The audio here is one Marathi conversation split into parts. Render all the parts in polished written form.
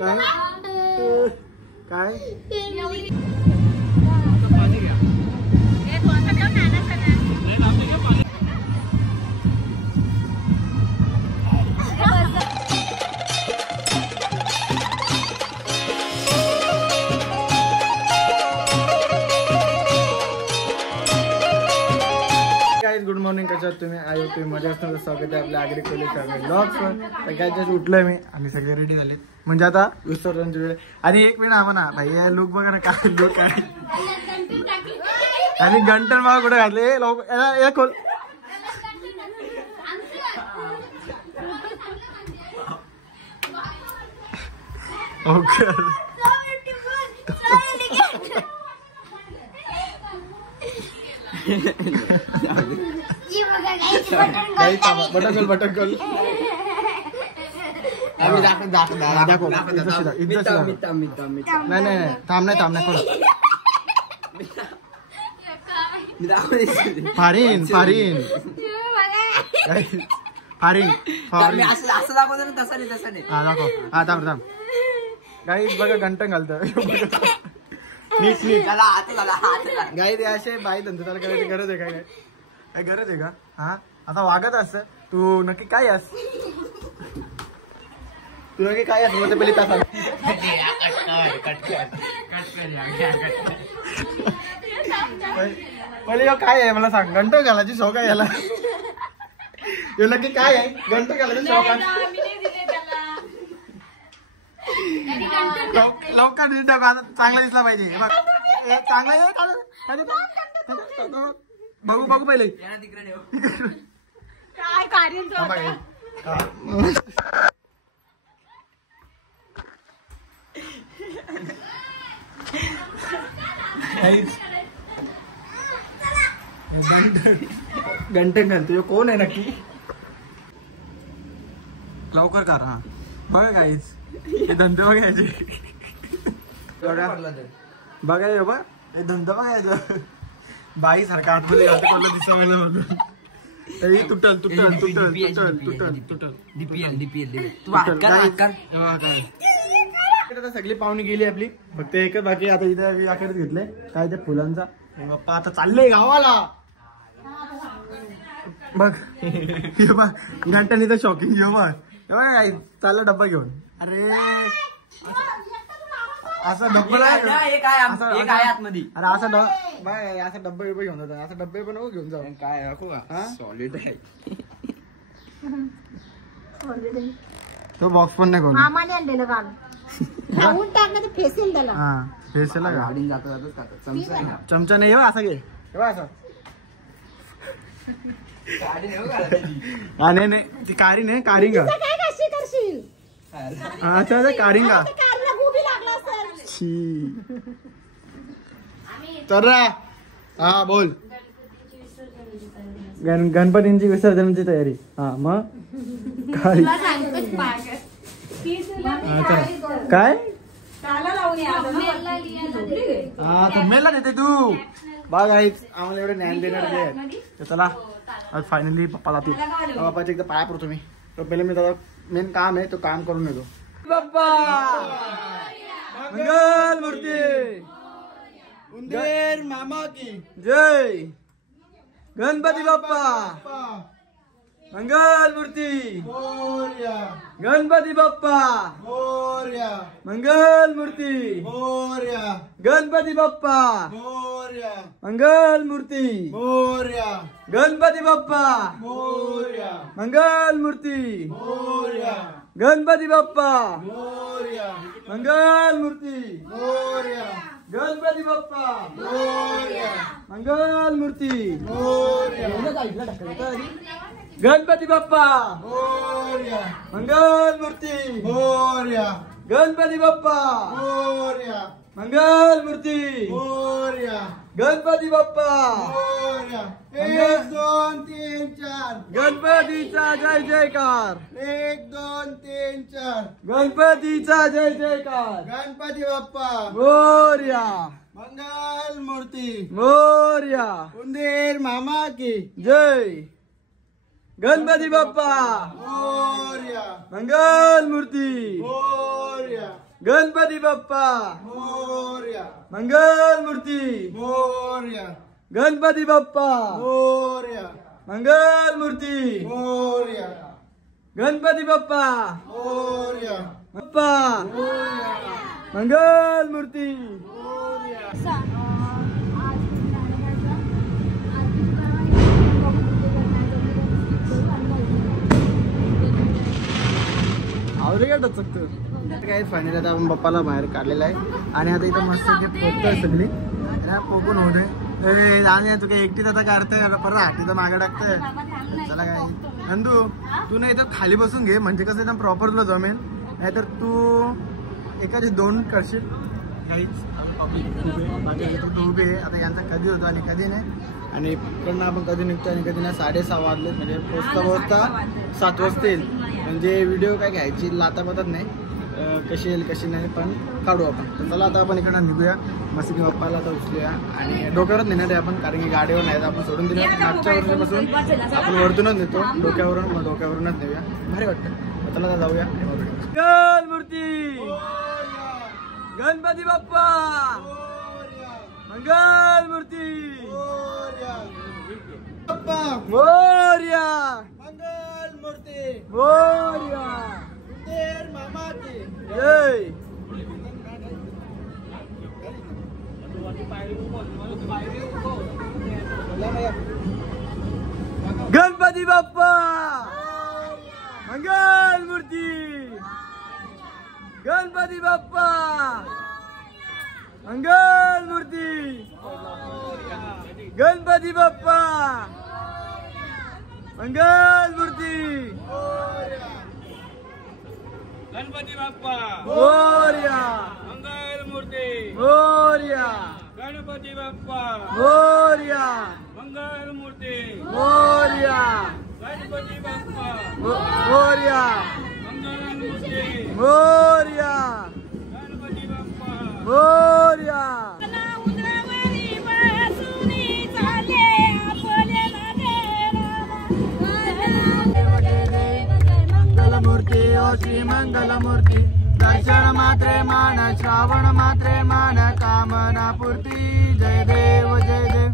काय काय गुड मॉर्निंग. कशा आहात तुम्ही? आई होती मजा असणार. स्वागत आहे आपल्या आगरी कॉलेज फॅमिली ब्लॉग्सवर. सगळ्यात उठलोय मी आणि सगळे रेडी झालेत. म्हणजे आता विसर्जनची वेळ. आणि एक मिनिट आम्हा ना भाई लुक बघा ना काय लुक आहे. आणि गंटन बघा कुठे घातले खोल. ओके बटन खोल. नाही थांब नाही खोल. फारीन असं दाखवतो ना, तसं नाही. हा दाखव. हा थांब गाईज बघा घंटन घालतं नीट गाईज असे बाई धंदा त्याला करायची गरज आहे काय गरज आहे का? हा आता वागत असत तू नक्की काय अस तू नक्की काय अस मग पहिले तास पहिले काय आहे मला सांग. घंटो घालायची शौक आहे याला. नक्की काय आहे? घंटो घालायची शौक आहे. लवकर चांगला दिसला पाहिजे. चांगला बघू पहिले काय कार्य घंटन घालतो. कोण आहे नक्की? लवकर कर. हा बघा काहीच धंदे बघायचे. बघाय बा हे धंदा बघायचं. बाई सारखा आतमध्ये घालतो दिसायला तुटल. सगळी पाहुणी गेली आपली. फक्त एकच बाकी. आता इथे आखिर घेतले काय ते फुलांचा. बाप्पा आता चाललंय गावाला. बघ घंटानी तर शॉकिंग घेऊ. बघ चालला डब्बा घेऊन. अरे असा डब्बा अरे असा डब्बा घेऊन जातो. असा डब्बे पण नको घेऊन जाऊ. काय राखू का? सॉलिड आहे तो बॉक्स पण नाही. मामाने आणलेलं काल खाऊन टाकलं तर फेसेल त्याला. हा फेसेला गाडीने जातो चमचा नाही हो. असा घे असा. हा नाही ती कारी नाही कारिंगा. अच्छा कारिंगा. तर हा बोल. गणपतींची विसर्जनाची तयारी. हा मग काय काय हा थंबनेलला देते तू. बघ आईच आम्हाला एवढे ज्ञान देणार. चला आज फायनली पप्पा जातील. पप्पाच्या एकदा पाया पडतो मी. तर पहिले मी त्याचा मेन काम आहे तो काम करून येतो. बाप्पा मंगल मूर्ती उंदीर मामा की जय. गणपती बाप्पा मंगल मूर्ती. गणपती बाप्पा मंगल मूर्ती. गणपती बाप्पा मंगल मूर्ती. गणपती बाप्पा मंगल मूर्ती. गणपती बाप्पा मंगल मूर्ती. गणपती बाप्पा मंगल मूर्ती. गणपती बाप्पा मंगल मूर्ती. गणपती बाप्पा मंगल मूर्ती. गणपती बाप्पा 1 2 3 4 गणपतीचा जय जयकार. 1 2 3 4 गणपतीचा जय जयकार. गणपती बाप्पा मोरया. मंगल मूर्ती मोरया. उंदीर मामा की जय. गणपती बाप्पा मोरया. मंगल मूर्ती मोरया. गणपती बाप्पा मोरया मंगल मूर्ती मोरया गणपती बाप्पा मोरया मंगल मूर्ती मोरया गणपती बाप्पा मोरया बाप्पा मंगल मूर्ती आवरे का टचकतो काय फायनली आता आपण बाप्पाला बाहेर काढलेला आहे आणि आता इथं मस्त पोगतोय सगळी पोकून होते आणि तू काय एकटीच आता काढतोय परत हाटीचं मागं टाकतोय चला काय नंदू तू नाही इथं खाली बसून घे म्हणजे कसं एकदम प्रॉपर तुला जमेल नाहीतर तू एखादी 2 करशील काहीच तू उभे आता यांचा कधी होतो आणि कधी नाही आणि इकडनं आपण कधी निघतो आणि कधी नाही 6:30 वाजले म्हणजे पोचता 7 वाजतील म्हणजे व्हिडिओ काय घ्यायची लातापातात नाही कशी येईल कशी नाही पण काढू आपण तर चला आता आपण इकडनं निघूया मस्त की बाप्पाला आता उचलूया आणि डोक्यावरच नेणार आहे आपण कारण की गाडीवर नाही आपण सोडून दिलं मागच्या वर्षापासून आपण वरतूनच नेतो डोक्यावरूनच नेऊया भारी वाटतं चला आता जाऊया मंगल मूर्ती गणपती बाप्पा मंगल मूर्ती बाप्पा मोरया मंगल मूर्ती मोरया मामाची जय गणपती बाप्पा मंगल मूर्ती गणपती बाप्पा मंगल मूर्ती गणपती बाप्पा मंगल मूर्ती गणपती बाप्पा मोरया मंगल मूर्ती मोरया गणपती बाप्पा मोरया मंगल मूर्ती मोरया गणपती बाप्पा मोरया मंगल मूर्ती मोरया गणपती बाप्पा मोरया मंगलमूर्ती ओ श्री मंगलमूर्ती दर्शन मात्रे मान श्रावण मात्रे मान कामना पूर्ती जय देव जय देव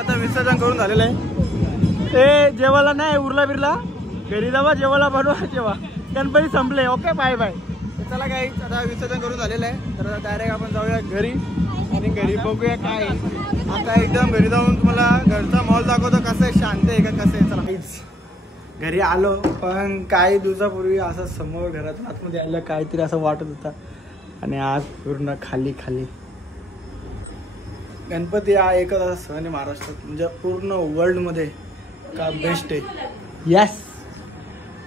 आता विसर्जन करून झालेलं आहे ते जेवायला नाही उरला बिरला घरी जावा जेवायला बनवा जेवा गणपती संपले ओके बाय बाय चला काही आता विसर्जन करून झालेलं आहे तर डायरेक्ट आपण जाऊया घरी आणि घरी बघूया काय आता एकदम घरी जाऊन तुम्हाला घरचा मॉल दाखवतो कसं आहे शांत आहे का कसं आहे चला काहीच घरी आलो पण काही दिवसापूर्वी असं समोर घरातून आतमध्ये आलं काहीतरी असं वाटत होता आणि आज पूर्ण खाली खाली गणपती हा एकच असा सण आहे महाराष्ट्रात म्हणजे पूर्ण वर्ल्डमध्ये का बेस्ट आहे यस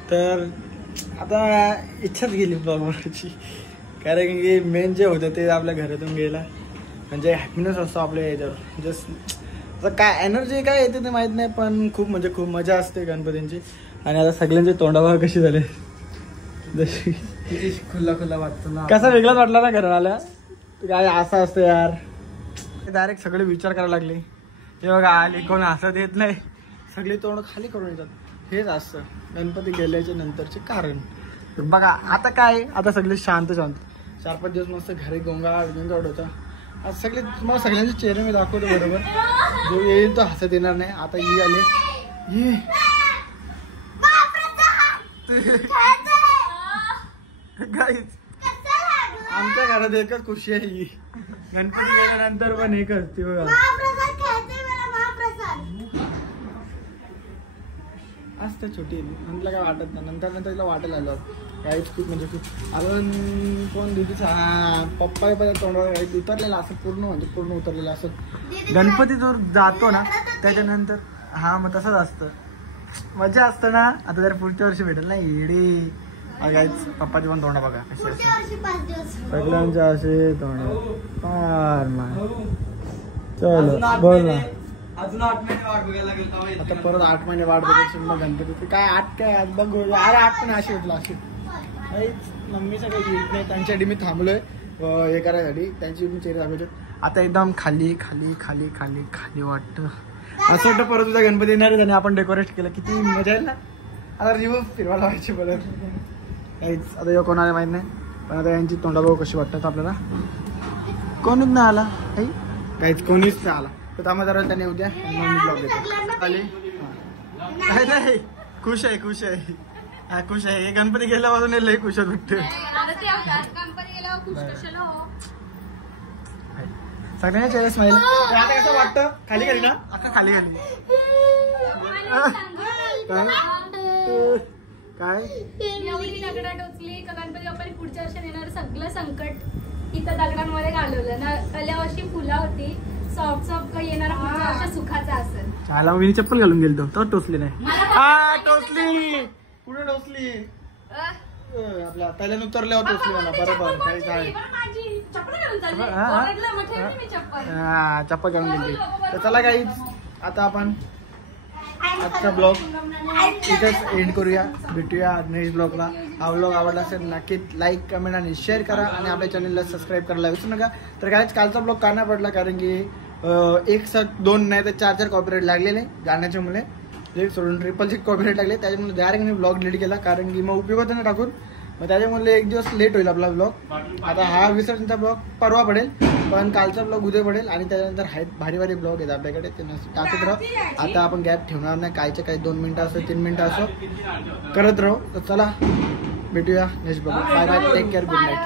तर आता इच्छाच गेली बघण्याची कारण की मेन जे होतं ते आपल्या घरातून गेला म्हणजे हॅपीनेस असतो आपल्या याच्यावर जस्ट आता काय एनर्जी काय येते ते माहीत नाही पण खूप म्हणजे खूप मजा असते गणपतींची आणि आता सगळ्यांचे तोंडावर कशी झाले जशी खुल्ला खुल्ला वाटतो ना कसा वेगळाच वाटला ना घराला आल्या काय असं असतं यार डायरेक्ट सगळे विचार करायला लागले हे बघा आले कोण हसत येत नाही सगळे तोंड खाली करून येतात हेच असतं गणपती गेल्याच्या नंतरचे कारण बघा आता काय आता सगळे शांत 4-5 दिवस मस्त घरी गोंगाट होता आज सगळे तुम्हाला सगळ्यांचे चेहरे मी दाखवतो बरोबर जो येईल तो हसत येणार नाही आता ही आले ये आमच्या घरात एकच खुशी आहे ही गणपती गेल्यानंतर पण एकच ती बघा असते छोटी नंतर काय वाटत नाही नंतर तिला वाटायला आलं काहीच खूप म्हणजे खूप आपण कोण दिदीचा पप्पा पण तोंडावर काही उतरलेला असं पूर्ण उतरलेलं असं गणपती जो जातो ना त्याच्यानंतर हा मग तसंच असतं मजा असतं ना आता जर पुढच्या वर्षी भेटेल ना येडे बघायच पप्पाची पण तोंडा बघा कशी सगळ्यांच्या असे तोंड फार चलो बोल ना अजून 8 महिने वाट बघायला लागेल आता परत 8 महिने वाट बघायची मग गणपती काय 8 काय आज बघ अरे 8 पण अशी होतला अशी काहीच मम्मीचं काही येत नाही त्यांच्यासाठी मी थांबलोय हे करायसाठी त्यांची मी चेहरे दाखवायचे आता एकदम खाली खाली खाली खाली खाली वाटतं. असं वाटतं परत तुझा गणपती येणार आहे आणि आपण डेकोरेट केलं, किती मजा येईल ना. आता रिव्ह फिरवायला व्हायची परत काहीच. आता कोण आला माहित नाही, पण आता यांची तोंडा बघू कशी वाटतात आपल्याला. कोणीच नाही आला काहीच, कोणीच नाही आला. तर त्यामुळे जरा त्याने उद्या ब्लॉग देतो खाली. काय नाही, खुश आहे खुश आहे. हा खुश आहे. हे गणपती गेल्यापासून लई खुश भेटते. सगळ्यांना चेहरा स्माईल. आता कसं वाटतं खाली खाली ना, आता खाली खाली काय एवढी दगडा टोचली का गणपती बाप्पाने पुढच्या वर्षी येणार सगळं संकट इथं दगडांमध्ये घालवलं ना. पहिल्या वर्षी फुला होती, सॉफ्ट सॉफ्ट येणारा पुढच्या वर्षी सुखाचा असेल. चाला मी चप्पल घालून गेलो तर टोचली नाही. हा टोचली. कुठे टोचली? आपल्या पहिल्यानं उतरल्यावर टोचली मला. बरोबर काही काय चप्पल घालून गेली. तर चला काही आता आपण आजचा ब्लॉग इथेच एंड करूया. भेटूया नेक्स्ट ब्लॉगला. हा ब्लॉग आवडला असेल नक्की लाईक कमेंट आणि शेअर करा आणि आपल्या चॅनलला सबस्क्राईब करायला विसरू नका. तर काहीच कालचा ब्लॉग का नाही पडला, कारण की एक साथ 2 नाही तर 4 कॉपीराईट लागलेले गाण्याच्या मुळे. सोडून 6 कॉपीराईट लागले, त्याच्यामुळे डायरेक्ट मी ब्लॉग डिलीट केला, कारण की मग उपयोग होता ना टाकून. मग त्याच्यामुळे एक दिवस लेट होईल आपला ब्लॉग. आता हा विसर्जनचा ब्लॉग परवा पडेल, पण कालचा ब्लॉग उद्या पडेल. आणि त्याच्यानंतर भारी भारी ब्लॉग आहेत आपल्याकडे, ते टाकत राहू. आता आपण गॅप ठेवणार नाही, कायचे काही 2 मिनिटं असो 3 मिनिटं असो करत राहू. तर चला भेटूया next blog. Bye bye, take care, good night.